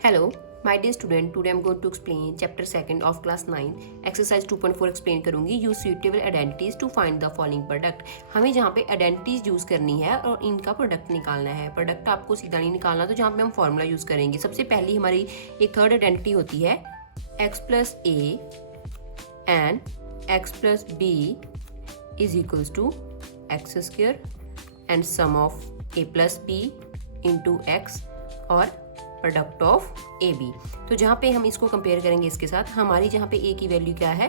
Hello, my dear student. Today I'm going to explain chapter 2nd of class 9 exercise 2.4 explain करूंगी use suitable identities to find the following product। हमें जहाँ पे identities use करनी है और इनका product निकालना है। प्रोडक्ट आपको सीधा नहीं निकालना, तो जहाँ पे हम फॉर्मूला यूज़ करेंगे। सबसे पहली हमारी एक थर्ड आइडेंटिटी होती है x plus a and x plus b is equals to x square and sum of a plus b into x और प्रोडक्ट ऑफ ए बी। तो जहाँ पे हम इसको कंपेयर करेंगे इसके साथ, हमारी जहाँ पे ए की वैल्यू क्या है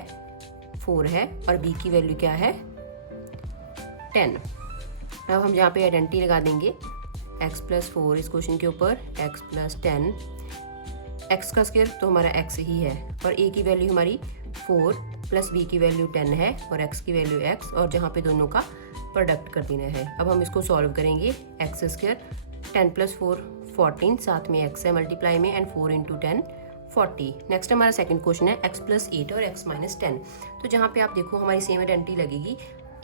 4 है और बी की वैल्यू क्या है 10। अब हम जहाँ पे आइडेंटिटी लगा देंगे x प्लस 4 इस क्वेश्चन के ऊपर x प्लस 10, x का स्क्वायर तो हमारा x ही है और a की वैल्यू हमारी 4 प्लस b की वैल्यू 10 है और x की वैल्यू x, और जहाँ पे दोनों का प्रोडक्ट कर देना है। अब हम इसको सॉल्व करेंगे। x स्क्वायर 10 प्लस 4 14, साथ में x है मल्टीप्लाई में एंड 4 इंटू 10 40। नेक्स्ट हमारा सेकंड क्वेश्चन है x प्लस 8 और x माइनस 10। तो जहाँ पे आप देखो हमारी सेम आइडेंटिटी लगेगी।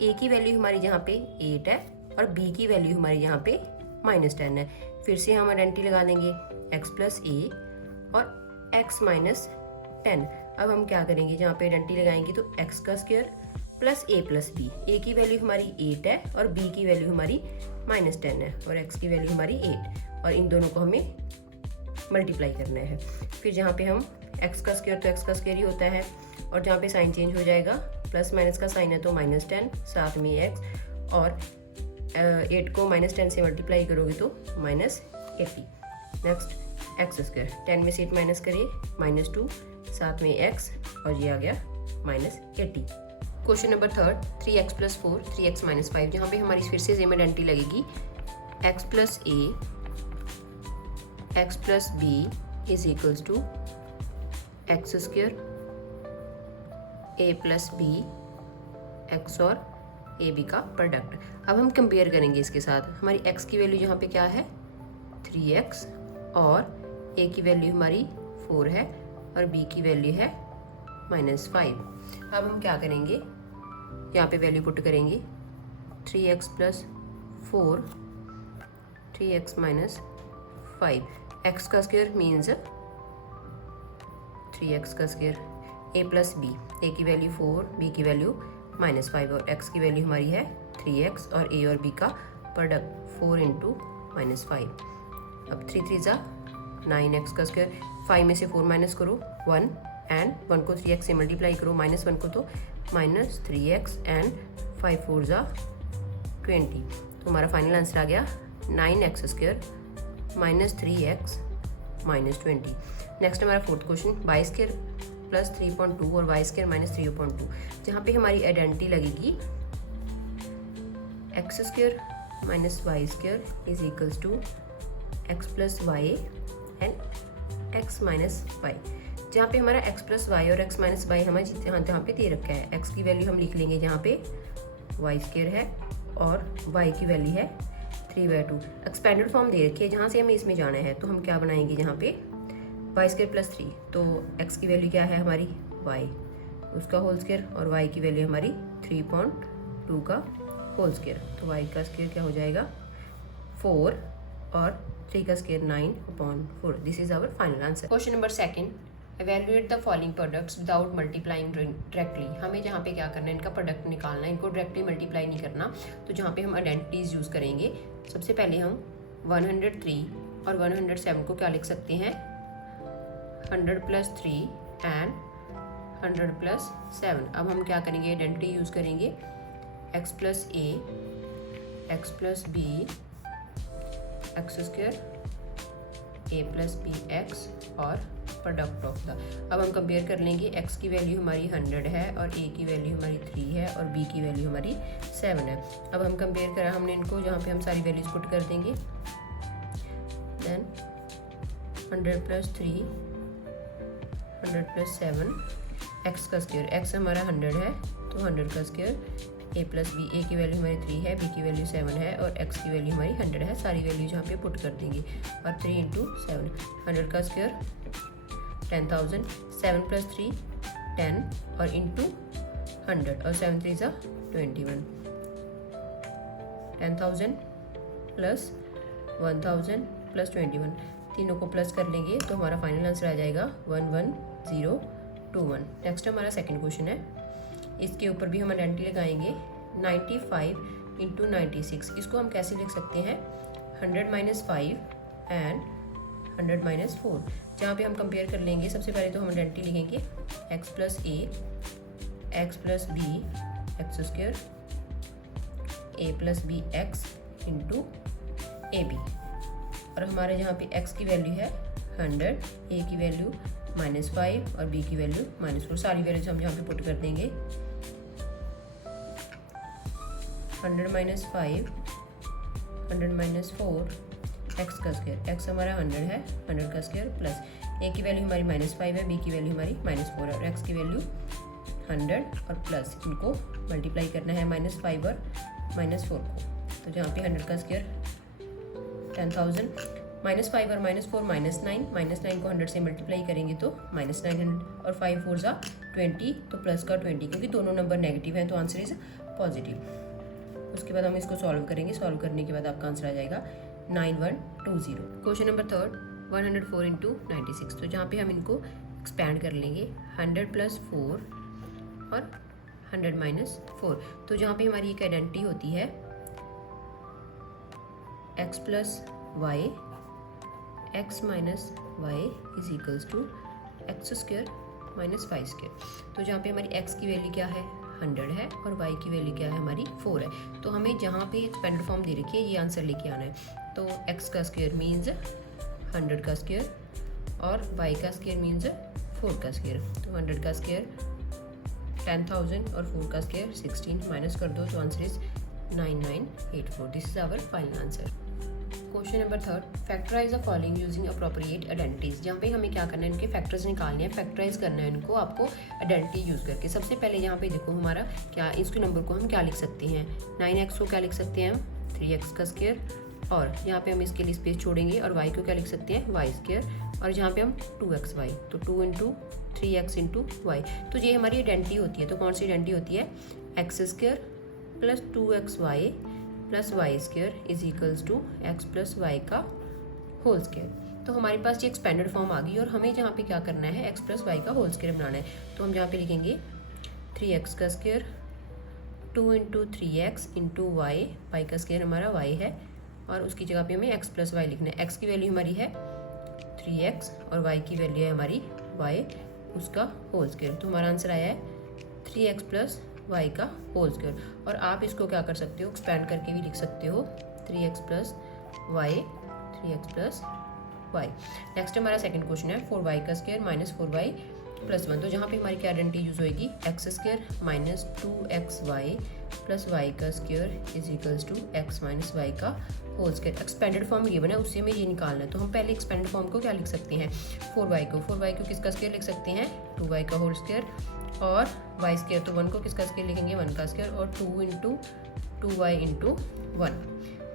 a की वैल्यू हमारी जहाँ पे 8 है और b की वैल्यू हमारी यहाँ पे माइनस 10 है। फिर से हम आइडेंटिटी लगा देंगे x प्लस a और x माइनस 10। अब हम क्या करेंगे, जहाँ पे आइडेंटिटी लगाएंगे तो x का square plus a plus b। a की वैल्यू हमारी 8 है और b की वैल्यू हमारी माइनस 10 है और x की वैल्यू हमारी 8, और इन दोनों को हमें मल्टीप्लाई करना है। फिर जहाँ पे हम x का स्क्वायर तो x का स्क्वायर ही होता है, और जहाँ पे साइन चेंज हो जाएगा, प्लस माइनस का साइन है तो माइनस 10 साथ में x, और 8 को माइनस 10 से मल्टीप्लाई करोगे तो माइनस 80। नेक्स्ट x स्क्वायर 10 में से 8 माइनस करिए माइनस 2 साथ में x, और ये आ गया minus 80। Question number third 3x plus 4 3x minus 5। जहाँ पे हमारी फिर से सेम आइडेंटिटी लगेगी x plus a x plus b is equals to x square a plus b x और a b का प्रोडक्ट। अब हम कंपेयर करेंगे इसके साथ। हमारी x की वैल्यू यहाँ पे क्या है 3x और a की वैल्यू हमारी 4 है और b की वैल्यू है माइनस 5। अब हम क्या करेंगे, यहाँ पे वैल्यू पुट करेंगे 3x plus 4 3x minus 5। x का स्क्वायर मीन्स 3x का square a plus b, a की वैल्यू 4 b की वैल्यू माइनस 5 और x की वैल्यू हमारी है 3x और a और b का प्रोडक्ट 4 इंटू माइनस 5। अब 3 3 ज़ा 9x का स्क्वायर, 5 में से 4 माइनस करो 1 एंड 1 को 3x से मल्टीप्लाई करो, माइनस 1 को तो माइनस 3x एंड 5 4 ज़ा 20। तो हमारा फाइनल आंसर आ गया 9x square minus 3x minus 20। Next हमारा fourth question y square plus 3.2 और वाई स्क्वायर माइनस 3.2। जहाँ पे हमारी आइडेंटिटी लगेगी x square minus y square is equals to x plus y and x minus y. जहाँ पे हमारा x प्लस वाई और x माइनस वाई हमें जहाँ पे दे रखा है, x की वैल्यू हम लिख लेंगे जहाँ पे वाई स्क्वायर है और y की वैल्यू है 3/2। एक्सपेंडेड फॉर्म दे रखी है जहाँ से हमें इसमें जाना है, तो हम क्या बनाएंगे जहाँ पे वाई स्क्वायर प्लस 3, तो x की वैल्यू क्या है हमारी y उसका होल स्क्वायर और y की वैल्यू हमारी 3.2 का होल स्क्वायर। तो y का स्क्वायर क्या हो जाएगा 4 और 3 का square 9/4। This is our final answer. Question number second evaluate the following products without multiplying directly. हमें जहाँ पे क्या करना है, इनका प्रोडक्ट निकालना है, इनको डायरेक्टली मल्टीप्लाई नहीं करना। तो जहाँ पे हम आइडेंटिटीज यूज़ करेंगे, सबसे पहले हम 103 और 107 को क्या लिख सकते हैं 100 प्लस 3 एंड 100 प्लस 7। अब हम क्या करेंगे, आइडेंटिटी यूज़ करेंगे x plus a x plus b x square a plus b x और प्रोडक्ट ऑफ द। अब हम कंपेयर कर लेंगे, x की वैल्यू हमारी 100 है और a की वैल्यू हमारी 3 है और b की वैल्यू हमारी 7 है। अब हम कंपेयर करा हमने इनको, जहाँ पे हम सारी वैल्यूज पुट कर देंगे। देन 100 प्लस 3 100 प्लस 7 x का स्क्वायर, x हमारा 100 है तो 100 का square a plus b, a की वैल्यू हमारी 3 है, b की वैल्यू 7 है और x की वैल्यू हमारी 100 है। सारी वैल्यू जहाँ पे पुट कर देंगे और 3 इंटू 7 100 का स्क्वायर 10,000, 7 प्लस 3 10 और इंटू 100 और 7 3 ज़ा 21। 10,000 प्लस 1,000 प्लस 21 तीनों को प्लस कर लेंगे तो हमारा फाइनल आंसर आ जाएगा 11021। नेक्स्ट हमारा सेकंड क्वेश्चन है, इसके ऊपर भी हम आइडेंटिटी लगाएंगे। 95 इंटू 96, इसको हम कैसे लिख सकते हैं, 100 माइनस 5 एंड 100 माइनस 4। जहाँ पे हम कंपेयर कर लेंगे, सबसे पहले तो हम आइडेंटिटी लिखेंगे x plus a x plus b x square a plus b x into a b, और हमारे जहाँ पे x की वैल्यू है 100, a की वैल्यू -5 और b की वैल्यू -4। सारी वैल्यूज हम यहाँ पे पुट कर देंगे। 100 माइनस 5 100 माइनस 4 x का स्क्वायर, x हमारा 100 है, 100 का स्क्वायर प्लस a की वैल्यू हमारी -5 है, b की वैल्यू हमारी -4 है और x की वैल्यू 100 और प्लस इनको मल्टीप्लाई करना है -5 और -4 को। तो जहाँ पे 100 का स्क्वायर 10,000, -5 और -4 -9 को 100 से मल्टीप्लाई करेंगे तो -900 और 5 4 ज़ा 20, तो प्लस का 20, क्योंकि दोनों नंबर नेगेटिव हैं तो आंसर इज पॉजिटिव। उसके बाद हम इसको सॉल्व करेंगे, सॉल्व करने के बाद आपका आंसर आ जाएगा 9120। क्वेश्चन नंबर थर्ड, 104 इंटू 96, तो जहाँ पे हम इनको एक्सपैंड कर लेंगे 100 प्लस 4 और 100 माइनस 4। तो जहाँ पे हमारी एक आइडेंटिटी होती है x plus y x minus y is equals to x square minus 5 square. तो जहाँ पे हमारी x की वैल्यू क्या है, 100 है, और y की वैल्यू क्या है, हमारी 4 है। तो हमें जहाँ पे एक्सपेंडेड फॉर्म दे रखी है ये आंसर लेके आना है। तो x का स्क्वायर मीन्स 100 का स्क्वायर और y का स्क्वायर मीन्स 4 का स्क्वायर। तो 100 का स्क्वायर 10,000 और 4 का स्क्वायर 16, माइनस कर दो तो answer is 9984। This is our final answer. Question number third, factorize the following using appropriate identities. जहाँ पे हमें क्या करना है, इनके फैक्टर्स निकालने हैं, फैक्टराइज करना है इनको आपको आइडेंटिटी यूज़ करके। सबसे पहले यहाँ पे देखो हमारा क्या, इसके नंबर को हम क्या लिख सकते हैं, 9x को क्या लिख सकते हैं हम 3x का स्क्वायर, और यहाँ पे हम इसके लिए स्पेस छोड़ेंगे, और y को क्या लिख सकते हैं y स्क्वायर, और जहाँ पे हम 2xy, तो 2 इंटू 3x इंटू वाई। तो ये हमारी आइडेंटिटी होती है। तो कौन सी आइडेंटिटी होती है, x square plus 2xy plus y square is equals to x plus y का होल स्क्वायर। तो हमारे पास ये एक्सपेंडेड फॉर्म आ गई, और हमें जहाँ पे क्या करना है, एक्स प्लस वाई का होल स्क्वायर बनाना है। तो हम जहाँ पे लिखेंगे 3x का square 2 into 3x into y, y का स्क्वायर हमारा y है, और उसकी जगह पे हमें x प्लस वाई लिखना है। x की वैल्यू हमारी है 3x और y की वैल्यू है हमारी y, उसका होल स्क्वायर। तो हमारा आंसर आया है 3x प्लस y का होल स्क्वायर। और आप इसको क्या कर सकते हो, एक्सपैंड करके भी लिख सकते हो 3x plus y, 3x plus y. Next हमारा सेकंड क्वेश्चन है 4y का स्क्वायर माइनस 4y प्लस 1। तो जहाँ पे हमारी क्या आइडेंटिटी यूज होएगी, x square minus 2xy plus y का square is equals to x minus y का होल स्क्वायर। एक्सपेंडेड फॉर्म ये बना है, उससे हमें ये निकालना है। तो हम पहले एक्सपेंडेड फॉर्म को क्या लिख सकते हैं, 4y को किसका स्क्वायर लिख सकते हैं, 2y का होल स्क्वायर, और y स्क्वायर तो 1 को किसका स्क्वायर लिखेंगे, 1 का स्क्वायर, और 2 इंटू 2y इंटू 1।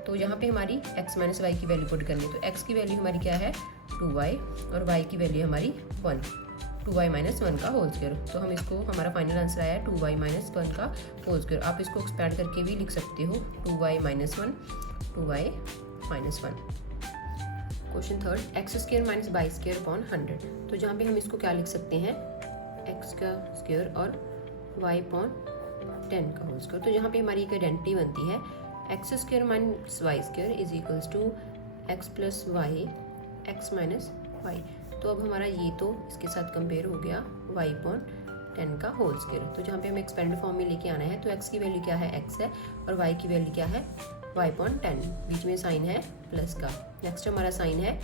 तो यहाँ पे हमारी x माइनस वाई की वैल्यू पुट करनी है। तो x की वैल्यू हमारी क्या है 2y, और y की वैल्यू हमारी 1, 2y माइनस 1 का होल स्क्वायर। तो हम इसको, हमारा फाइनल आंसर आया 2y माइनस 1 का होल स्क्वायर। आप इसको एक्सपैंड करके भी लिख सकते हो 2y minus 1, 2y minus 1। Question third, x square minus y square upon 100। तो जहाँ पे हम इसको क्या लिख सकते हैं, x का स्क्वायर और y अपॉन 10 का होल स्क्वायर। तो जहाँ पे हमारी एक आइडेंटिटी बनती है x square minus y square is equals to x plus y x minus y. तो अब हमारा ये तो इसके साथ कंपेयर हो गया y अपॉन 10 का होल स्क्वायर। तो जहाँ पे हमें एक्सपेंडेड फॉर्म में लेके आना है, तो x की वैल्यू क्या है, x है, और y की वैल्यू क्या है, y अपॉन 10, बीच में साइन है प्लस का। नेक्स्ट हमारा साइन है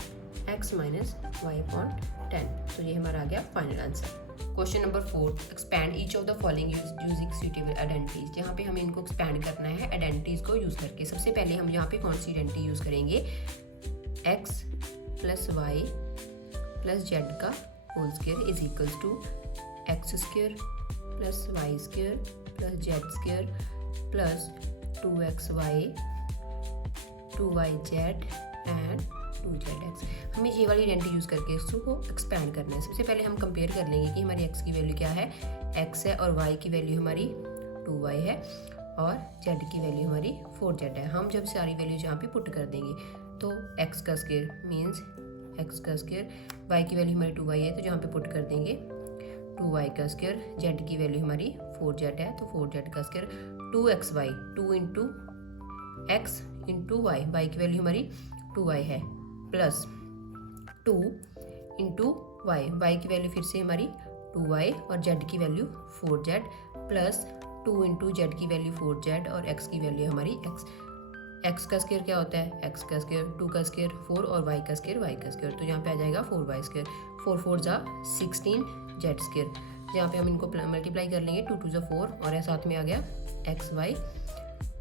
x माइनस वाई अपॉन 10। तो ये हमारा आ गया final answer. Question number 4, expand each of the following using suitable identities. जहाँ पे हमें इनको एक्सपैंड करना है आइडेंटिटीज को यूज करके। सबसे पहले हम यहाँ पे कौन सी आइडेंटिटी यूज करेंगे, x plus y plus z का whole square is equals to x square plus y square plus z square plus 2xy 2yz and 2zx। हमें ये वाली आइडेंटिटी यूज़ करके इसको एक्सपैंड करना है। सबसे पहले हम कंपेयर कर लेंगे कि हमारी x की वैल्यू क्या है, x है, और y की वैल्यू हमारी 2y है, और z की वैल्यू हमारी 4z है। हम जब सारी वैल्यू यहाँ पे पुट कर देंगे तो x का स्क्वायर मीन्स एक्स का स्क्वायर, वाई की वैल्यू हमारी 2y है तो जहाँ पे पुट कर देंगे 2y का स्क्वायर, जेड की वैल्यू हमारी 4z है तो 4z का square, 2xy 2 into x into y, y की वैल्यू हमारी 2y है, प्लस 2 इंटू वाई, वाई की वैल्यू फिर से हमारी 2y और z की value 4z, plus 2 into z की वैल्यू 4z और x की वैल्यू हमारी x का स्क्वायर क्या होता है, x का स्क्वायर, 2 का स्क्वायर 4 और y का स्क्वायर y का स्क्वायर, तो यहाँ पे आ जाएगा 4y स्क्वायर, 4 4 जा 16 जेड स्क्वायर, जहाँ पे हम इनको मल्टीप्लाई कर लेंगे, 2 2 जा 4 और साथ में आ गया एक्स वाई,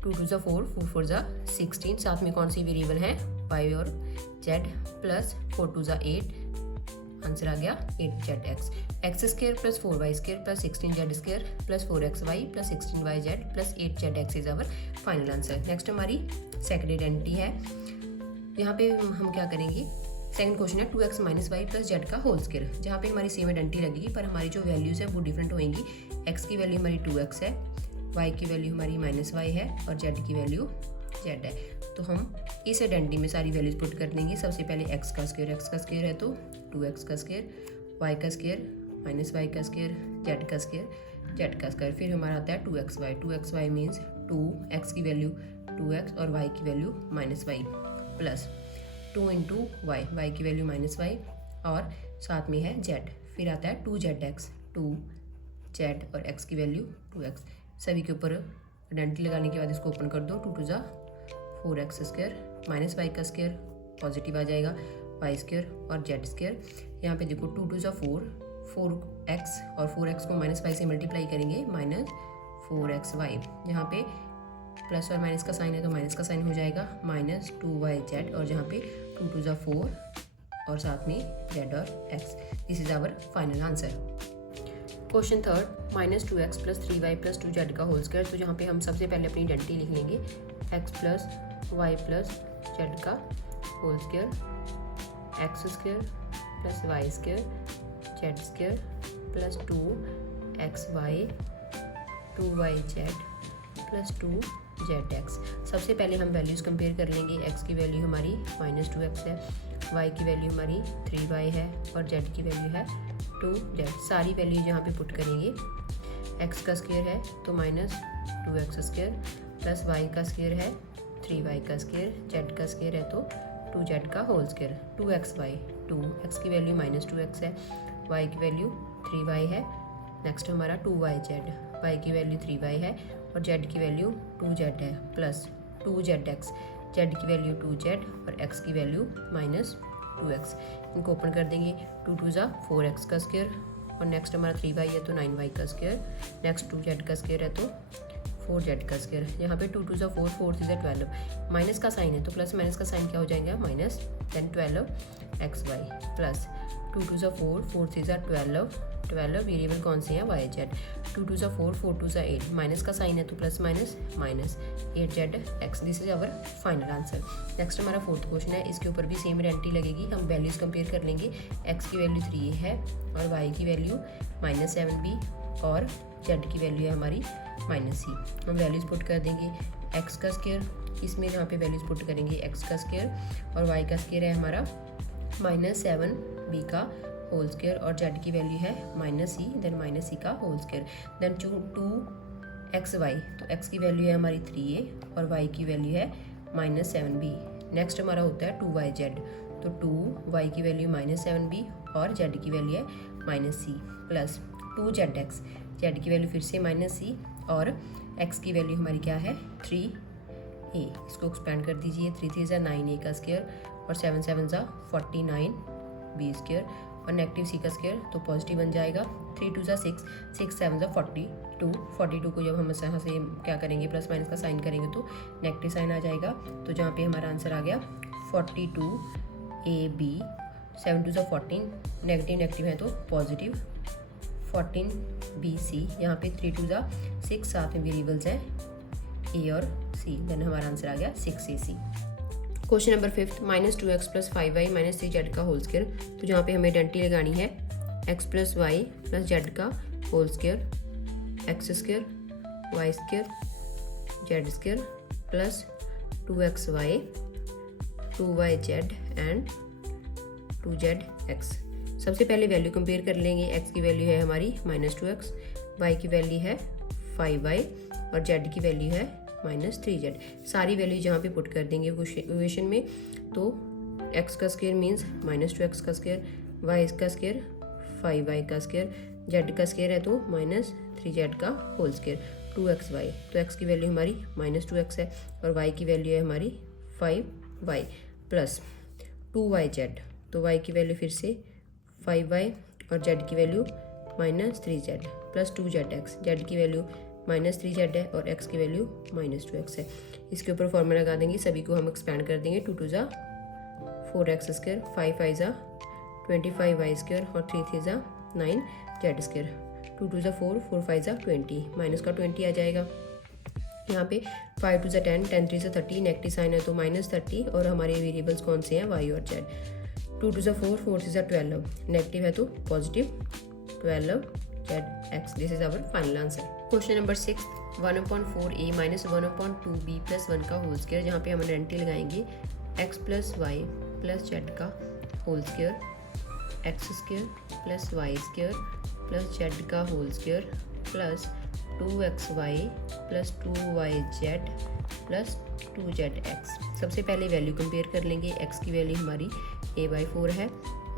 2 2 जा 4 4 4 जा 16, साथ में कौन सी वेरिएबल है y और z, प्लस 4 2 जा 8, आंसर आ गया 8z x square plus 4y square plus 16z square plus 4xy plus 16yz plus 8zx is our final answer. Next हमारी सेकंड आइडेंटिटी है, यहाँ पे हम क्या करेंगे, सेकंड क्वेश्चन है 2x minus y plus z का होल स्क्वायर, जहाँ पे हमारी सेम आइडेंटिटी लगेगी पर हमारी जो वैल्यूज़ है वो डिफरेंट होंगी। x की वैल्यू हमारी 2x है, y की वैल्यू हमारी माइनस वाई है और z की वैल्यू z है, तो हम इस आइडेंटिटी में सारी वैल्यूज पुट कर देंगे। सबसे पहले x का स्क्वायर है तो 2x का स्क्वायर, y का स्क्वायर माइनस वाई का स्क्वायर, z का स्क्वायर, फिर हमारा आता है 2xy मीन्स 2x की वैल्यू 2x और y की value minus y, plus 2 into y की वैल्यू माइनस वाई और साथ में है z, फिर आता है 2zx, 2z और x की वैल्यू 2x, सभी के ऊपर आइडेंटिटी लगाने के बाद इसको ओपन कर दो, 2 2 जा 4x स्क्वायर माइनस वाई का स्क्वायर पॉजिटिव आ जाएगा, वाई स्क्वायर और जेड स्क्वायर, यहाँ पे देखो 2 2 जा 4x और 4x को माइनस वाई से मल्टीप्लाई करेंगे, माइनस 4xy, यहाँ पे प्लस और माइनस का साइन है तो माइनस का साइन हो जाएगा, माइनस 2yz और जहाँ पे 2 2 जा 4 और साथ में z और x, this is our final answer. Question third, minus 2x plus 3y plus 2z का होल स्क्वायर, तो जहाँ पे हम सबसे पहले अपनी आइडेंटिटी लिख लेंगे, x plus y plus z का whole square, x square plus y square z square plus 2xy 2yz plus 2zx। सबसे पहले हम वैल्यूज़ कंपेयर कर लेंगे, x की वैल्यू हमारी माइनस 2x है, y की वैल्यू हमारी 3y है और z की वैल्यू है 2z, सारी वैल्यू यहाँ पे पुट करेंगे। x का स्क्वायर है तो minus 2x square plus y का स्क्वायर है 3y का स्क्वायर, z का स्क्वायर है तो 2z का होल स्क्वायर, 2xy 2x की वैल्यू माइनस 2x है, y की वैल्यू 3y है, नेक्स्ट हमारा 2yz, y की वैल्यू 3y है और z की वैल्यू 2z है, प्लस 2zx, z की वैल्यू 2z और x की वैल्यू माइनस 2x, इनको ओपन कर देंगे, 2 2 जा 4x का स्क्वायर और नेक्स्ट हमारा 3y है तो 9y का स्क्वायर, नेक्स्ट 2z का स्क्वायर है तो 4z का स्क्वायर, यहाँ पे 2 2 जा 4 4 3 जा 12, माइनस का साइन है तो प्लस माइनस का साइन क्या हो जाएगा, माइनस, देन 12xy प्लस 2 2 जा 4 4 3 जा 12 वेरिएबल कौन से हैं, yz, 2 2 जा 4 4 2 जा 8, माइनस का साइन है तो plus minus minus 8zx, this is our final answer. Next हमारा फोर्थ क्वेश्चन है, इसके ऊपर भी सेम आइडेंटिटी लगेगी, हम वैल्यूज़ कंपेयर कर लेंगे, x की वैल्यू 3 है और y की वैल्यू माइनस 7b और z की वैल्यू है हमारी माइनस c, हम वैल्यूज़ पुट कर देंगे, x का स्क्वायर, इसमें जहाँ पे वैल्यूज़ पुट करेंगे x का स्क्वायर और y का स्क्वायर है हमारा माइनस 7b का होल स्क्वायर और z की वैल्यू है minus c, then minus c का होल स्क्वायर, देन 2xy, तो x की वैल्यू है हमारी 3a और y की वैल्यू है माइनस 7b, नेक्स्ट हमारा होता है 2yz, तो 2y की वैल्यू माइनस 7b और z की वैल्यू है minus c, plus 2zx, z की वैल्यू फिर से माइनस c और x की वैल्यू हमारी क्या है 3a, इसको एक्सपेंड कर दीजिए, 3 3 जा 9a का स्क्वायर और 7 7 जा 49b स्क्वायर और नेगेटिव c का स्क्वायर तो पॉजिटिव बन जाएगा, 3 2 जा 6 6 7 जा 42 को जब हम यहाँ से क्या करेंगे प्लस माइनस का साइन करेंगे तो नेगेटिव साइन आ जाएगा, तो जहाँ पे हमारा आंसर आ गया 42ab, 7 2 जा 14 नेगेटिव है तो पॉजिटिव 14bc, यहाँ पे 3 2 जा 6, साथ में वेरिएबल्स हैं a और c, देन हमारा आंसर आ गया 6ac। Question number 5, minus 2x plus 5y minus 3z का होल स्क्वायर, तो जहाँ पे हमें आइडेंटिटी लगानी है x plus y plus z का whole square, x square y square z square plus 2xy 2yz and 2zx। सबसे पहले वैल्यू कंपेयर कर लेंगे। x की वैल्यू है हमारी -2x, y की वैल्यू है 5y और z की वैल्यू है -3z। सारी वैल्यू जहाँ पे पुट कर देंगे इक्वेशन में, तो x का स्क्वायर मीन्स -2x का स्क्वायर, y का स्क्वायर 5y का स्क्वायर, z का स्क्वायर है तो -3z का होल स्क्वायर, 2xy। तो x की वैल्यू हमारी -2x है और y की वैल्यू है हमारी 5y प्लस 2yz। तो y की वैल्यू फिर से 5y और z की value -3z plus 2zx। z की वैल्यू -3z है और x की वैल्यू -2x है। इसके ऊपर फॉर्मूला लगा देंगे, सभी को हम एक्सपेंड कर देंगे। 2 2 ज़ा 4x स्क्वायर, 5 5 ज़ा 25y स्क्वायर और 3 3 ज़ा 9z स्क्वायर। 2 2 ज़ा 4, 4 5 ज़ा 20, माइनस का 20 आ जाएगा। यहाँ पे 5 2 ज़ा 10, 10 3 ज़ा 30, नेगेटिव साइन है तो -30 और हमारे वेरिएबल्स कौन से हैं, y और z। 2 2 ज़ा 4, 4 3 ज़ा 12, नेगेटिव है तो positive 12zx। This is our final answer. Question number 6, 1/4a - 1/2b + 1 का होल स्क्वायर। जहाँ पे हम आइडेंटिटी लगाएंगे x + y + z का whole square, x square + y square + z का whole square plus 2xy + 2yz + 2zx। सबसे पहले वैल्यू कंपेयर कर लेंगे। x की वैल्यू हमारी a/4 है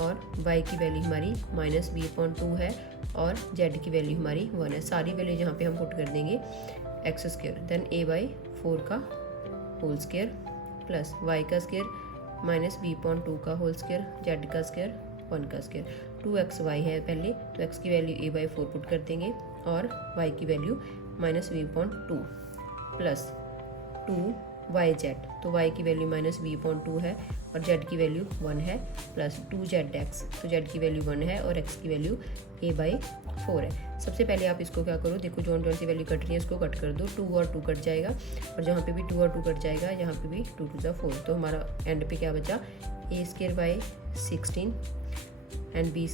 और y की वैल्यू हमारी -b/2 है और z की वैल्यू हमारी 1 है। सारी वैल्यू यहाँ पे हम पुट कर देंगे x स्क्वायर, देन a/4 का होल स्क्वायर प्लस y का स्क्वायर -b/2 का होल स्क्वायर, z का स्क्वायर 1 का स्क्वायर। 2xy है पहले, तो x की वैल्यू a/4 पुट कर देंगे और y की वैल्यू -b/2 प्लस 2yz। तो y की वैल्यू -b/2 है और z की वैल्यू 1 है प्लस 2zx। तो z की वैल्यू 1 है और x की वैल्यू a/4 है। सबसे पहले आप इसको क्या करो, देखो जो से वैल्यू कट रही है इसको कट कर दो, 2 और 2 कट जाएगा और जहाँ पे भी 2 और 2 कट जाएगा यहाँ पे भी 2 2 ज़ा 4। तो हमारा एंड पे क्या बचा, a² / 16 एंड b² /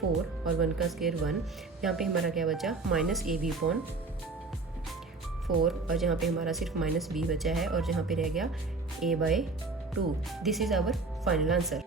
4 और 1 का स्क्वायर 1। यहाँ पे हमारा क्या बचा, -ab/4 और जहाँ पे हमारा सिर्फ -b बचा है और जहाँ पे रह गया a/2। This is our final answer.